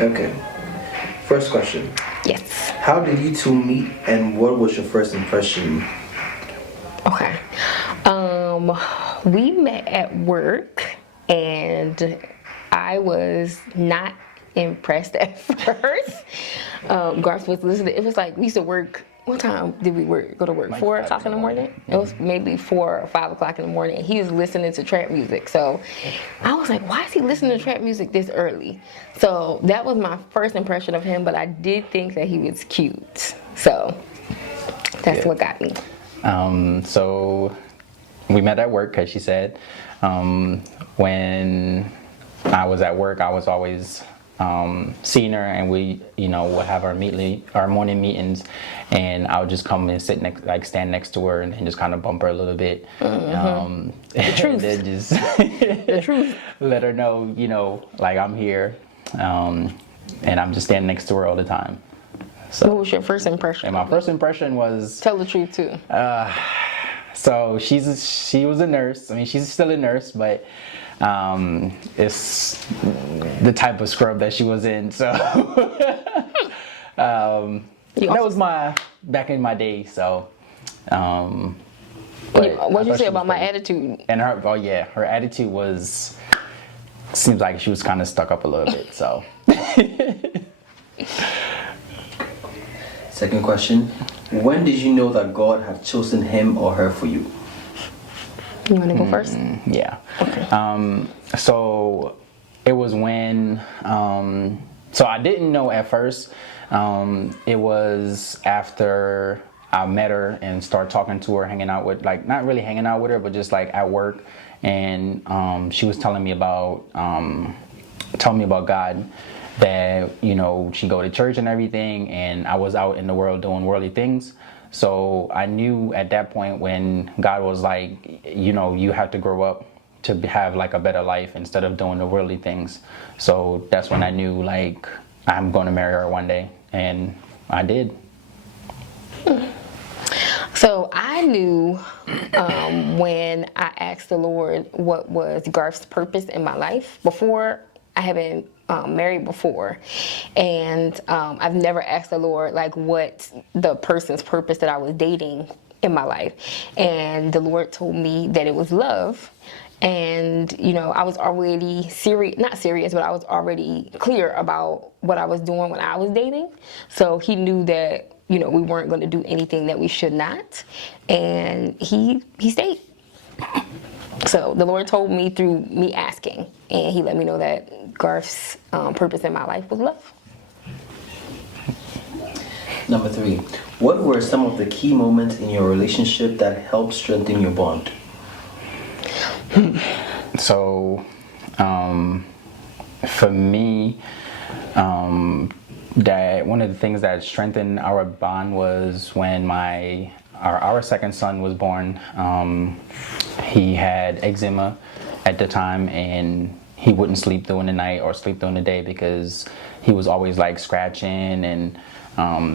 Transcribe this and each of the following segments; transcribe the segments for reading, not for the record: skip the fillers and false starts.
Okay. First question. Yes. How did you two meet and what was your first impression? Okay. We met at work, and I was not impressed at first. Garth was listening. It was like we used to work. What time did we go to work? Like 4 o'clock in the morning. Mm-hmm. It was maybe 4 or 5 o'clock in the morning. He was listening to trap music. So I was like, why is he listening to trap music this early? So that was my first impression of him. But I did think that he was cute. So that's what got me. So we met at work, as she said. When I was at work, I was always seeing her, and we, would have our morning meetings, and I would just come and stand next to her, and then just kind of bump her a little bit. The truth. And then just The truth. let her know, like I'm here, and I'm just standing next to her all the time. So, What was your first impression? and my first impression was, Tell the truth too. so she was a nurse. I mean, she's still a nurse, but it's the type of scrub that she was in. So that was my back in my day. So, What'd you say about my attitude? And her attitude seems like she was kind of stuck up a little bit. So. Second question. When did you know that God had chosen him or her for you? You want to go first? Yeah. Okay. So it was when, so I didn't know at first. It was after I met her and started talking to her, hanging out with, like, not really hanging out with her, but just like at work. And she was telling me about God, that, she go to church and everything. And I was out in the world doing worldly things. So I knew at that point when God was like, you have to grow up to have like a better life instead of doing the worldly things. So that's when I knew, like, I'm going to marry her one day. And I did. So I knew when I asked the Lord what was Garth's purpose in my life. Before, I haven't married before, and I've never asked the Lord like what the person's purpose that I was dating in my life. And the Lord told me that it was love. And I was already not serious, but I was already clear about what I was doing when I was dating. So he knew that we weren't going to do anything that we should not, and he stayed. So the Lord told me through me asking, and he let me know that Garth's purpose in my life was love. Number 3. What were some of the key moments in your relationship that helped strengthen your bond? So, for me, that one of the things that strengthened our bond was when our second son was born. He had eczema at the time, and he wouldn't sleep during the night or sleep during the day because he was always like scratching, and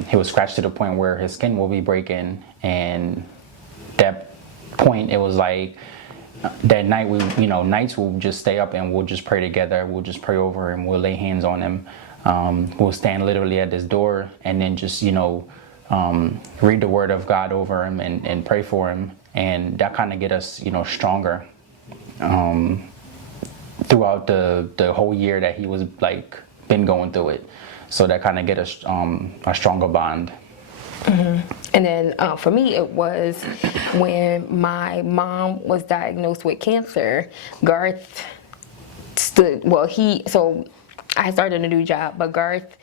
he was scratched to the point where his skin will be breaking. And that point, it was like that night nights we'll just stay up and we'll just pray together. We'll just pray over him. We'll lay hands on him. We'll stand literally at his door and then just read the word of God over him and pray for him. And that kind of get us stronger throughout the whole year that he was like been going through it. So that kind of get us a stronger bond. Mm-hmm. And then for me, it was when my mom was diagnosed with cancer. Garth so I started a new job, but Garth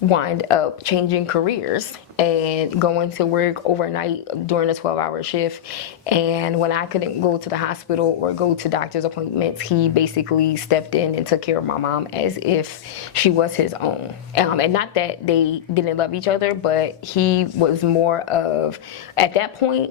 wind up changing careers and going to work overnight during a 12-hour shift. And when I couldn't go to the hospital or go to doctor's appointments, he basically stepped in and took care of my mom as if she was his own. And not that they didn't love each other, but he was more of, at that point,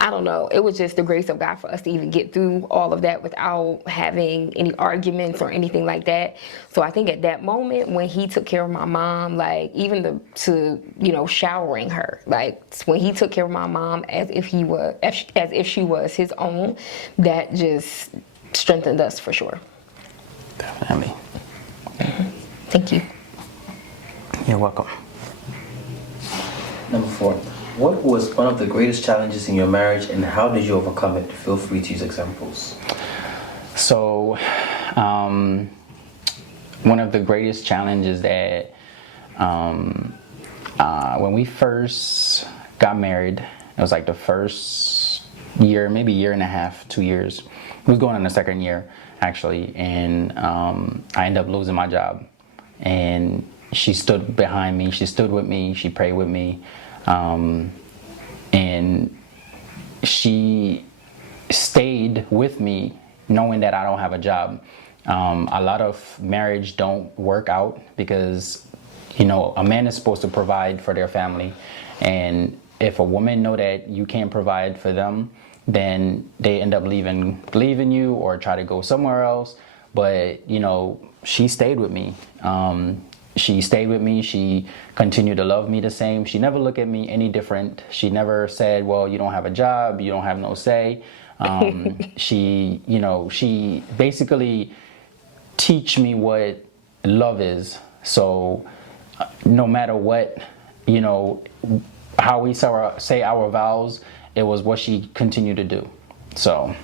I don't know, it was just the grace of God for us to even get through all of that without having any arguments or anything like that. So I think at that moment when he took care of my mom, like even to showering her, like when he took care of my mom as if she was his own, that just strengthened us for sure. Definitely. Thank you. You're welcome. Number 4. What was one of the greatest challenges in your marriage and how did you overcome it? Feel free to use examples. So, one of the greatest challenges that when we first got married, it was like the first year, maybe year and a half, 2 years. We was going on the second year, actually, and I ended up losing my job. And she stood behind me, she stood with me, she prayed with me, and she stayed with me knowing that I don't have a job. A lot of marriage don't work out because, you know, a man is supposed to provide for their family, and if a woman know that you can't provide for them, then they end up leaving you or try to go somewhere else. But, you know, she stayed with me. She stayed with me. She continued to love me the same. She never looked at me any different. She never said, well, you don't have a job, you don't have no say. She, you know, she basically teach me what love is. So no matter what, you know, how we say our vows, it was what she continued to do. So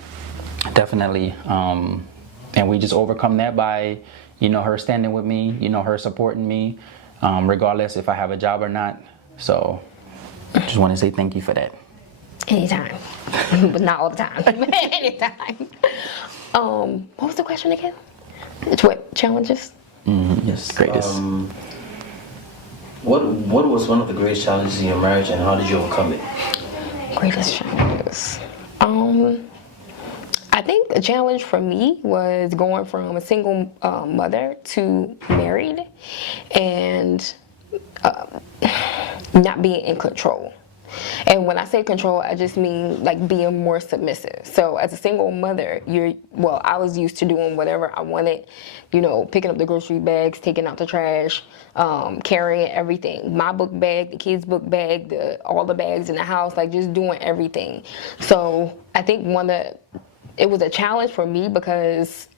definitely, and we just overcome that by, you know, her standing with me, you know, her supporting me, regardless if I have a job or not. So just want to say thank you for that. Anytime, but not all the time. Anytime. What was the question again? It's what challenges? Yes. Greatest. What was one of the greatest challenges in your marriage and how did you overcome it? Greatest challenges. I think the challenge for me was going from a single mother to married and not being in control. And when I say control, I just mean like being more submissive. So as a single mother, I was used to doing whatever I wanted, you know, picking up the grocery bags, taking out the trash, carrying everything, my book bag, the kids' book bag, all the bags in the house, like just doing everything. So I think it was a challenge for me because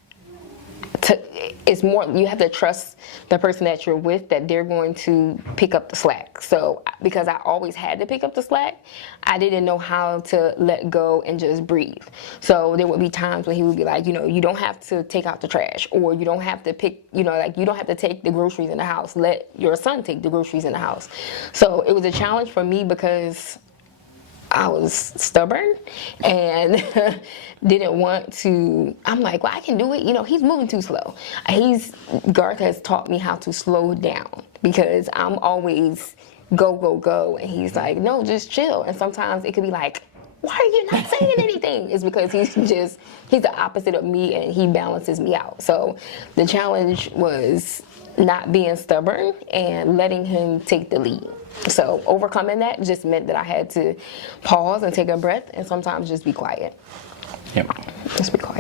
it's more, you have to trust the person that you're with that they're going to pick up the slack. So because I always had to pick up the slack, I didn't know how to let go and just breathe. So there would be times when he would be like, you know, you don't have to take out the trash, or you don't have to pick, you know, like you don't have to take the groceries in the house. Let your son take the groceries in the house. So it was a challenge for me because I was stubborn and didn't want to. I'm like, well, I can do it. You know, he's moving too slow. Garth has taught me how to slow down because I'm always go, go, go. And he's like, no, just chill. And sometimes it could be like, why are you not saying anything? It's because he's the opposite of me and he balances me out. So the challenge was not being stubborn and letting him take the lead. So overcoming that just meant that I had to pause and take a breath and sometimes just be quiet. Yep. Just be quiet.